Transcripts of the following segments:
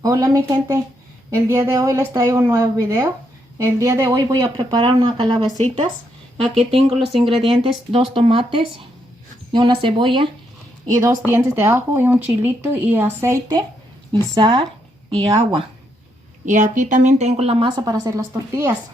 Hola mi gente, el día de hoy les traigo un nuevo video. El día de hoy voy a preparar unas calabacitas. Aquí tengo los ingredientes: 2 tomates y una cebolla y 2 dientes de ajo y un chilito y aceite y sal y agua. Y aquí también tengo la masa para hacer las tortillas.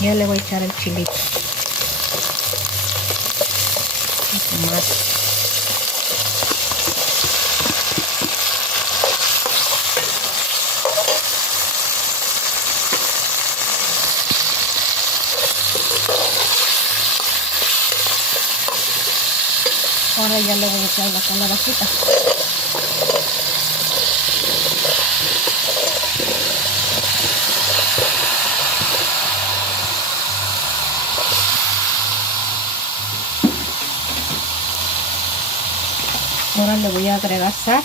Ya le voy a echar el chilito, el tomate. Ahora ya le voy a echar la calabacita. Ahora le voy a agregar sal.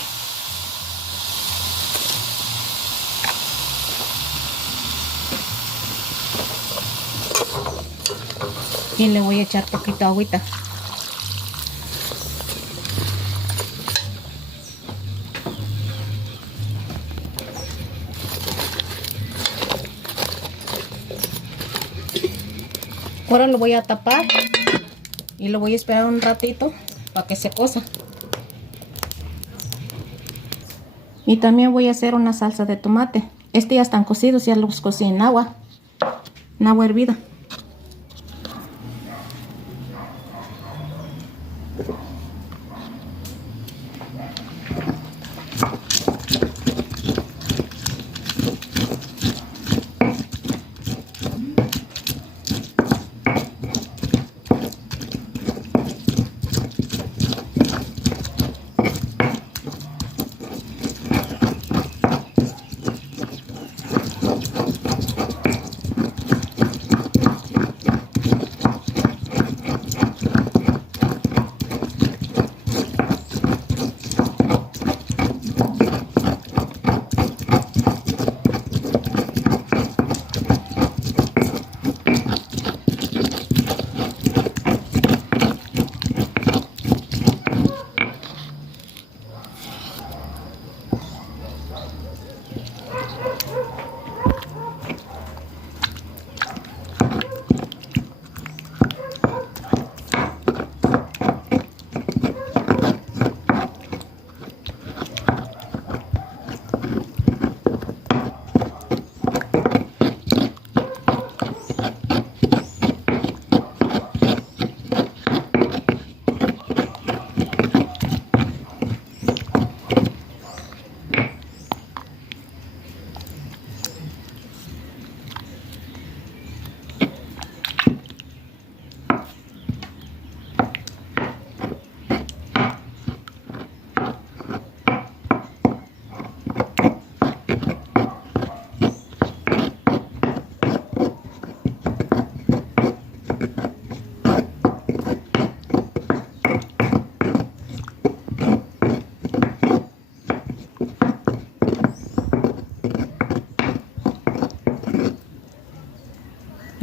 Y le voy a echar poquito agüita. Ahora lo voy a tapar y lo voy a esperar un ratito para que se cosa. Y también voy a hacer una salsa de tomate. Ya están cocidos, ya los cocí en agua hervida.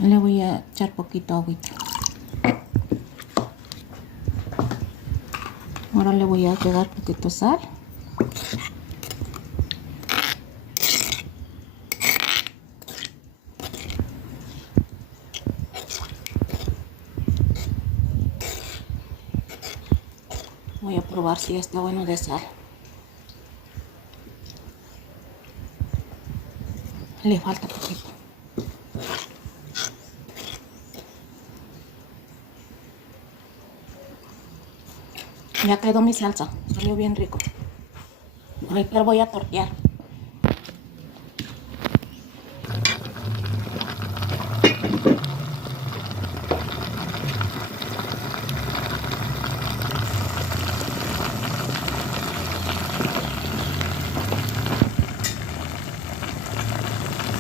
Le voy a echar poquito agüita. Ahora le voy a agregar poquito sal. Voy a probar si está bueno de sal. Le falta poquito. Ya quedó mi salsa. Salió bien rico. Ahorita voy a tortear.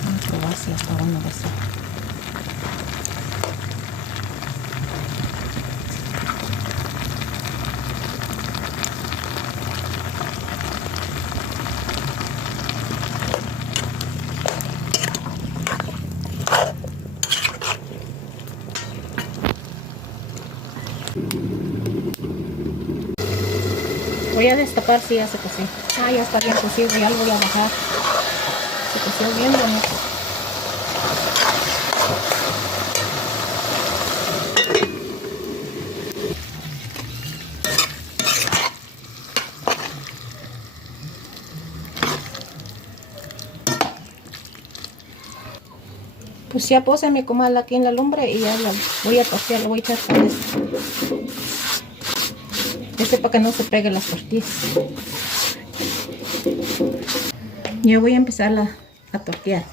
Vamos a probar si está bueno de sal. Voy a destapar si ya se coció. Ah, ya está bien cocido, ya lo voy a bajar. Se coció bien bonito. Pues ya puse mi comal aquí en la lumbre y ya la voy a tortear, lo voy a echar con este para que no se pegue las tortillas. Ya voy a empezar a tortear.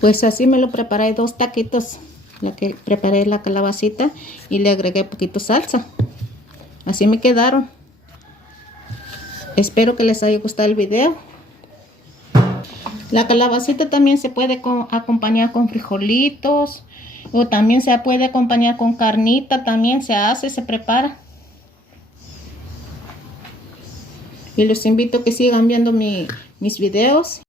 Pues así me lo preparé, 2 taquitos, la que preparé la calabacita y le agregué poquito salsa. Así me quedaron. Espero que les haya gustado el video. La calabacita también se puede acompañar con frijolitos o también se puede acompañar con carnita, también se hace, se prepara. Y los invito a que sigan viendo mis videos